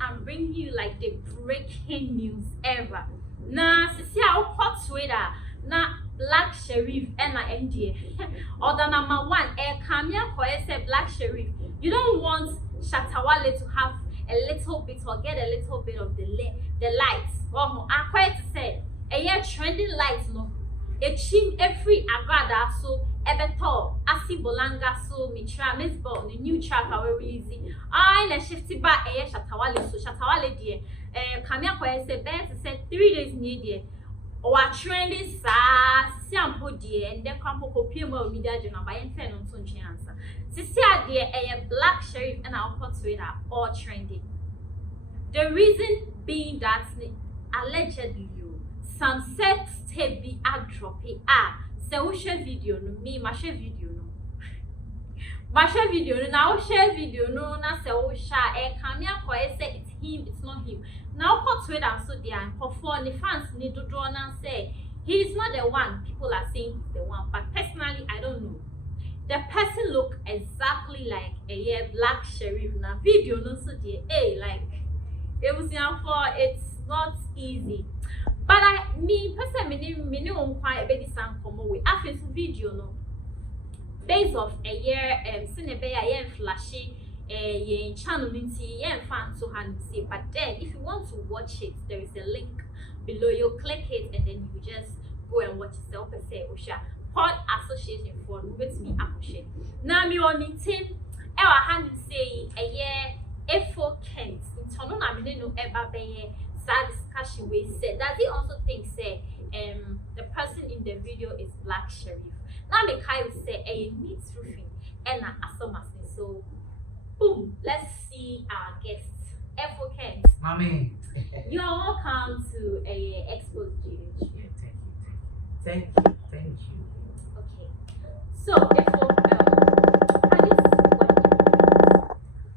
I'm bringing you like the breaking news ever. Na sisi a hot Twitter na Black Sherif and na NDA. Order number 1, Kamia Koye say Black Sherif. You don't want Shatawale to have a little bit or get a little bit of the lights. Oh, I quite to say a trending lights no. A chim every agada so ebeto asibolanga so mitra misball the new track are releasing. I na shifty back a Shatawale so Shatawale dear. Kamia Koye say better to say 3 days needed. Or trending sa sample dear and then come copy more media journal by intent on some answer. Sisia dear a Black Sherif and our hot Twitter all trending. The reason being that allegedly some sex tape be a drop it so we share video no me ma share video no now share video no na say we share Kamia Koye say it's him it's not him now hot Twitter so there for the fans need to draw and say he is not the one people are saying he's the one but personally I don't know. The person look exactly like a Black Sherif na video no so there like it was for it's not easy. But I me personally me no quite be this come with after video no based of a year cinebe a flashy a channel into fan to hand see but then if you want to watch it there is a link below you click it and then you just go and watch yourself and say Osha Pod Association for with me appreciate now me on meeting our hand say a year F4 Kent in tono na me no ever be sad discussion we said does he also think say the person in the video is Black Sherif now me kai say a needs roofing and asomas so boom let's see our guest F4 Kent Mommy you're welcome to a Xposed GH. Yeah, thank you. Okay so F4 how is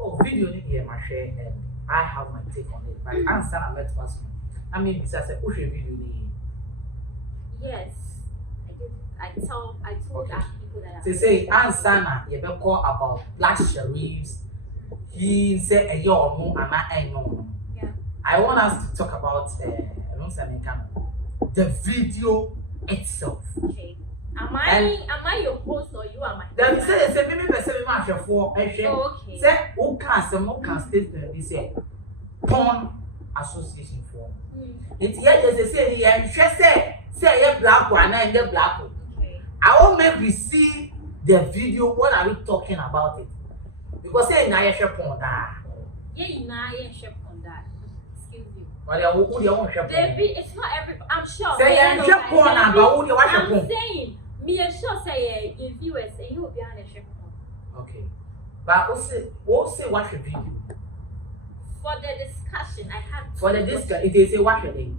oh video need here my share and I have my take on it but answer I met first I mean it's as a push video yes I did I told okay. our people that They say answer na you be call about Black Sherifs he say a yo no and I know yeah I want us to talk about the video itself. okay am I your host or you are my Then say maybe person ma hwe for ehwe. okay Say who can state this say porn association for. It here they say here say you black one and the black one. okay I want maybe see the video what are we talking about it? Because say na you share porn da. yeah na you share on that excuse you Well who you want share porn? baby it's not everybody I'm sure Say you share porn and who you want share porn? I'm saying me sure say in viewers and you will be on a share porn Okay. But also watch the video. for the discussion I had For the discussion, it is a watch the thing.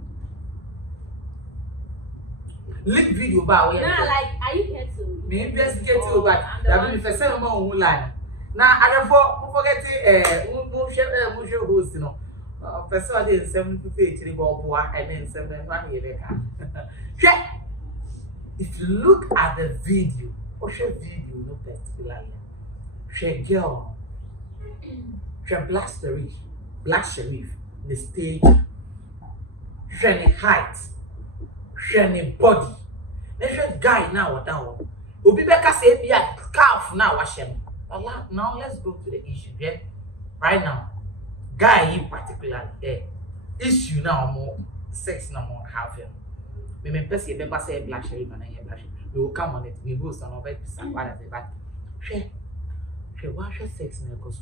Link video ba we. nah like are you here to Me investigate you but that be the same amount who line. Now I forget we share host no. Person dey 7 page the ball and then 7 1 year back. If you look at the video, or share video no particularly. Share girl. Share Black Sherif, the stage. Share the height. Share the body. Then share guy now what that one. Obi beka say be a calf now what share. Now let's go to the issue. Yeah? Right now, guy in particular there. Issue now more sex no more have him. Me person be say Black Sherif and Black Sherif. We will come on it. We go some of it what as but share what sex na cause.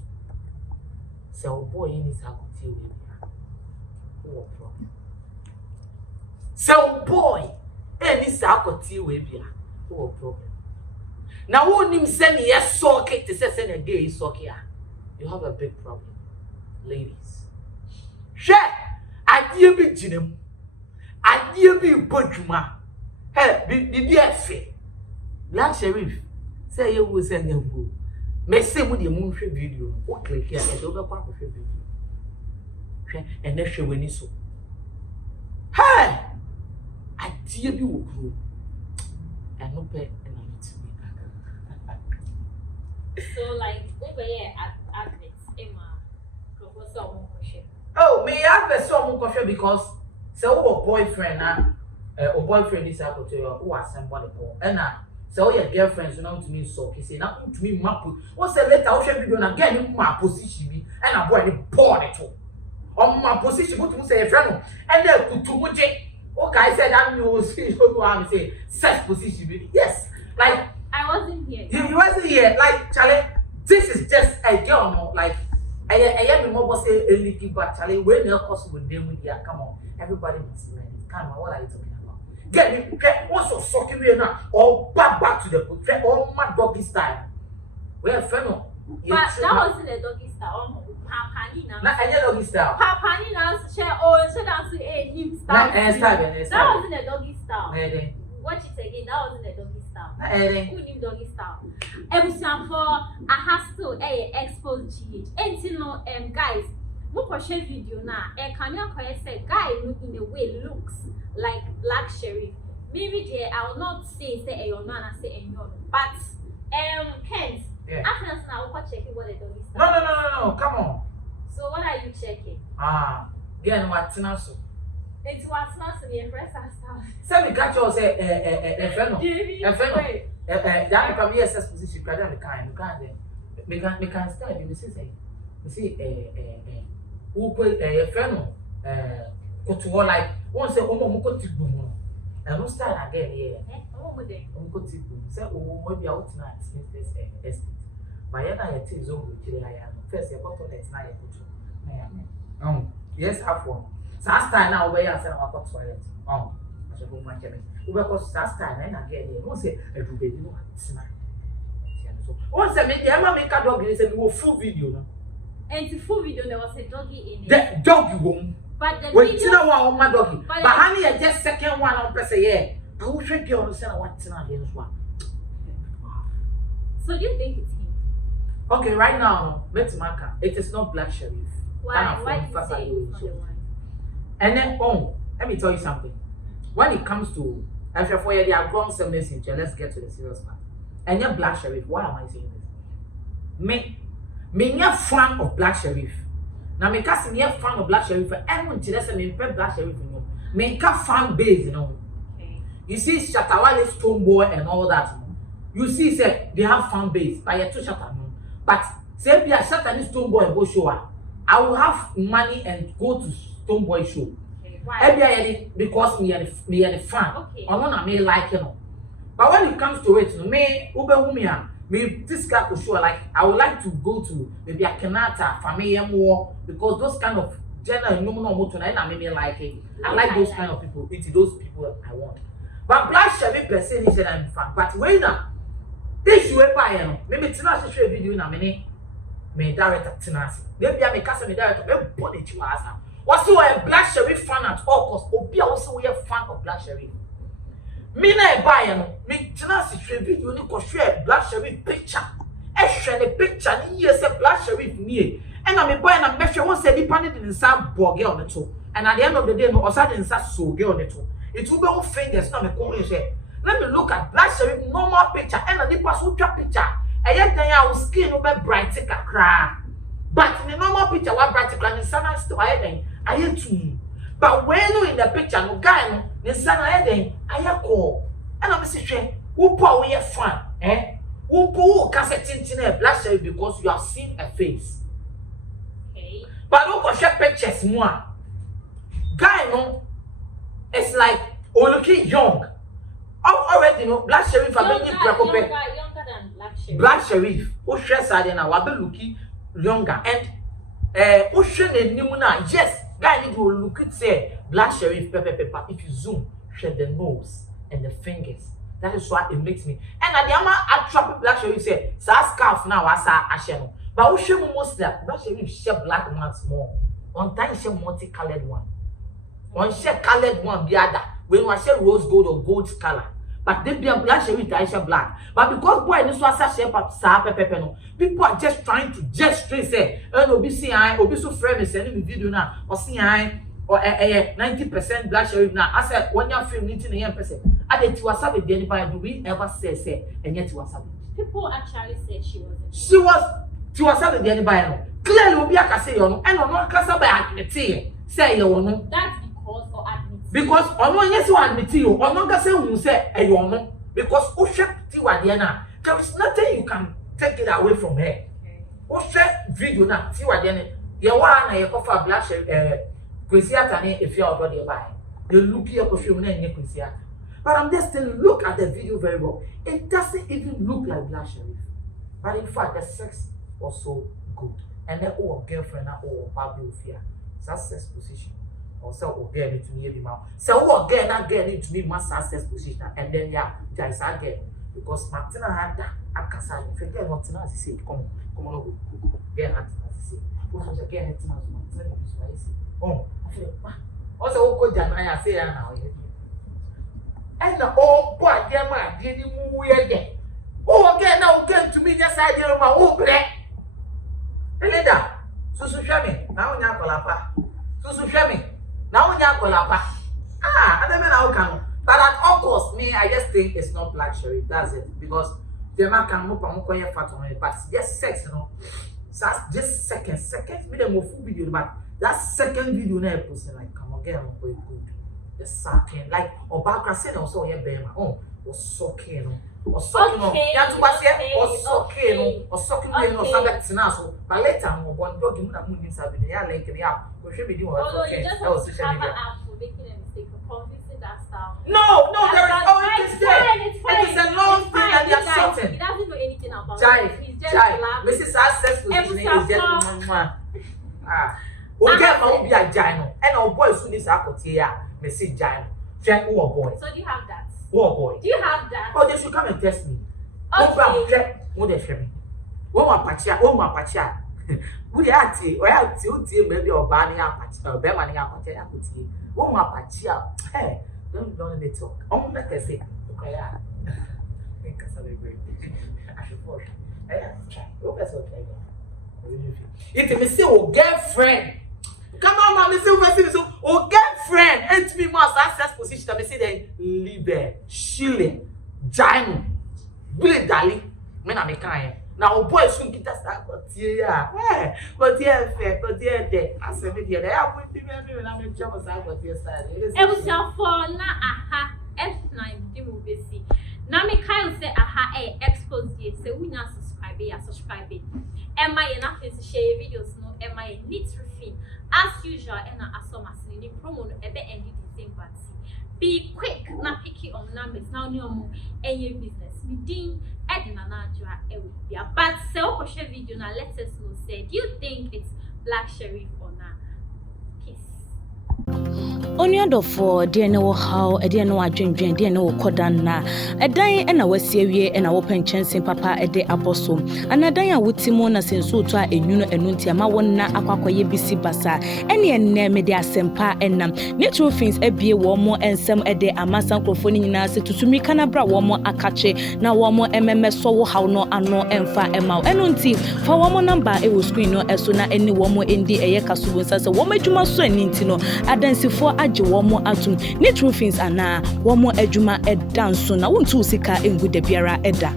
So boy in this how to with what problem. So boy any how to with what problem. Now who him say yes socket to say na gay socket. You have a big problem. Ladies. Share adie bi ginem. Adie bi bodwuma. Hey, be fair. Black Sherif say you will send them. Me say we dey moon share video. O click here and do be kwa share video. Share and then share when so. Hey! Adie bi wo kro. And no pay and no meet me. so like over here at this Emma Oh, me I person mo koshe because say wo boyfriend na o boyfriend is able to who assemble the call. And na say o your girlfriend so na to me so say na to me map. What say later o share video na get you map position bi and na boy ni born it too. On my position go to say friend and then kutumuje. Okay, I said that you see what I say sex position bi. Yes. Like I wasn't here. You wasn't here. Like Charlie, this is just a girl no like I am more say a little but Charlie, when you're possible name with ya, come on. Everybody must learn it. Come on, what are you talking about? Get what's your sucking way now? Or back to the put all my doggy style. We're friend. But that wasn't a doggy style. Papanina. Not any doggy style. Papanina share or should I say him style? That wasn't a doggy style. Watch it again. That wasn't a doggy style. Who knew doggy style? For a hostile exposed GH. And you know, guys, we can share video now. Can you say guy look in a way looks like Black Sherif? Maybe there I will not say a man and say a no. But Kent, after now we're checking what the doggy style. No, come on. So what are you checking? Again, what's now? It's what's not to the impress us. Say we catch you say a friend. That can be a position. You can't. We can start. You see, who could a friend go to all like once a woman go to boom and no start again. Yeah, go to boom. Say, oh, maybe out tonight. This estate. But yet I tell you, I am first. You got to let's not yes, have one. Last time now we are saying about toilet. As a woman came in. We because last time and again, you won't say everybody know it's not. Once I make the Emma make a dog, it's a full video. And the full video there was a doggy in it. The doggy won't. But the wait, video. Wait, one my doggy. But honey, I just second one on press a year. I will trick you on the center what's not against one. So do you think it's him? Okay, right now, let's mark it is not Black Sherif. Why do you say it's not the one? And then, let me tell you something. When it comes to, after 4 years, they are grown some message. Let's get to the serious part. And you're Black Sherif. Why am I saying this? Me a fan of Black Sherif. Now, me cast me a fan of Black Sherif. Everyone today say me Black Sherif. Me a fan base, you know. Okay. You see, Shatawale Stone Boy and all that. You see, say they have fan base. But you're too Shatta. But say be a Shatawale Stone Boy go show. I will have money and go to Stone Boy show. Okay, why? Because me are the fan. Okay. I want to me like you know. But when it comes to it, me this guy could show like I would like to go to maybe a Kenata, family more because those kind of general no motor I maybe like it. I like those kind of people. It's those people I want. But Black Sherif per se is I'm fan. But when issue by maybe Tina show video na me director Tina. Maybe I make us me director me body to us. What's so a Black Sherif fan at all costs? Obi also we a fan of Black Sherif. Me na buy me Tina show video ni ko share Black Sherif picture. Share the picture ni yes a Black Sherif ni. And I me buy na me share one say the panel in inside boge on the two. And at the end of the day no osade inside so girl on the two. It will be on fingers na me come here. Let me look at Black Sherif normal picture and the pass ultra picture. And yet our skin will be bright kakra. But in the normal picture, what bright kakra in sana still I hear too. But when you in the picture, no guy no in sana I hear call. And I'm saying, who power we fun? Who power cassette in Black Sherif because you have seen a face. Okay. But don't go share pictures more. Guy no, it's like looking young. Already no Black Sherif younger than Black Sherif. Black Sherif who share side na wa be looking younger and who share the name na yes guy need to look it say Black Sherif pepper if you zoom share the nose and the fingers that is why it makes me and at the ama attract Black Sherif say sa scarf now asa ahye no but who share most that Black Sherif share black one small on time share multicolored one on share colored one be other when we share rose gold or gold color. But they be a Black Sherif I share black. But because boy this was a shape of pepper no, people are just trying to just straight say, obi see I obi so frame sending me video now or see I or 90% Black Sherif now. I said when you film 99%. I did to wasabi the anybody do we ever say and yet wasabi. People actually said she wasn't. She was to wasabi the anybody no. clearly obi akase yo no, and no kasa by admit say you no. That's because or admit. Because ono yes you admit you, ono kasa hu say e yo no. Because o hwe ti wade na, there is nothing you can take it away from her. O hwe video na ti wade na, ye wa na ye kofa black kwesi ata ne efia odo de bai. You look here for film na nye kwesi ata. But I'm just saying, look at the video very well. It doesn't even look like Black Sherif. But in fact, the sex was so good. And then, oh, girlfriend, oh, Pablo fear. Success position. Or so, oh, girl, need to me every mouth. So, oh, girl, that girl need to be my success position. And then, yeah, there is a girl. Because Martina had that. I can't say, if you get Martina, as you say, come on, go. Girl, had to say. What was the girl, Martina, oh, I feel, also, oh, go down, I say, now, and the old boy, dear man, didn't move again. Oh, again, now get to me, yes, I did my own bread. Elida, Susu Shami, now in Yakolapa. Susu Shami, now in Yakolapa. I don't know how come. But at all costs, me, I just think it's not Black Sherif. That's it. Because the man can move on fat on it. But just sex, you know. So just seconds, me, the move video, but that second video, now, person like, come again, I'm going good. The sucking, like Obaka said also here Bema. Oh, was sucking, or sucking on Yatuasia, or sucking, or sucking or something else. But later, one dog in the moon inside the air lake in the app. We should be doing okay. That was social media. Making a mistake for convincing that style. No, there is always there. It is a long thing that they are sorting. He doesn't know anything about it. He's just laughing. Mrs. Successful is just one. We get my be a giant, and our boys soon is a here. Message giant. Check who boy. So do you have that? Who boy? Do you have that? Oh, they should come and test me. Okay. Who they share me? One patcha. Who they are tea? Or I tea maybe or banning up patcha or bemanning up patcha. One more patcha. Hey, don't let talk. Oh, let us say. Okay, I think I celebrate. I should push. Hey, try. Oh, that's okay. It may say, oh, girlfriend. Come on, man, listen, so, oh, girlfriend, and me more success position. I say then, live, chilling, giant, Billy Dally, men are making. Now, boys soon get us that, but yeah, but yeah, there. I said, maybe they are going to be when I'm in trouble. I got your side. It was your phone, aha, F9, the movie. Now, me kind say, aha, Xposed, so we not subscribe. Am I enough to share videos? No, am I need to refine? As usual, and as some as in the promo, ebe ended the same but be quick, not picky on numbers. Now, no more any business. We didn't add in an idea. But so, share video now. Let us know. Say, do you think it's Black Sherif or not? Peace. Onyo for dear no how a dear no adwendwen dear no kodan na edan e na wasiewie e na wo penchen papa e de apostle anadan a wotimo na senso to a enwuno enunti ama wonna akwakoye bisi basa ene enne me de asempa enam natural things ebie wo mo ensem e de amasan krofo ni nyina se tutumi kana bra wo mo akache na wo mo ememe so wo haw no ano emfa ema enunti fa wo mo number e wo screen no eso na eni wo mo endi eye kasubo nsa se wo madwuma so aninti no adansifo age wo mo atum natural things ana wo mo adwuma edanso na wontu sika engu da biara eda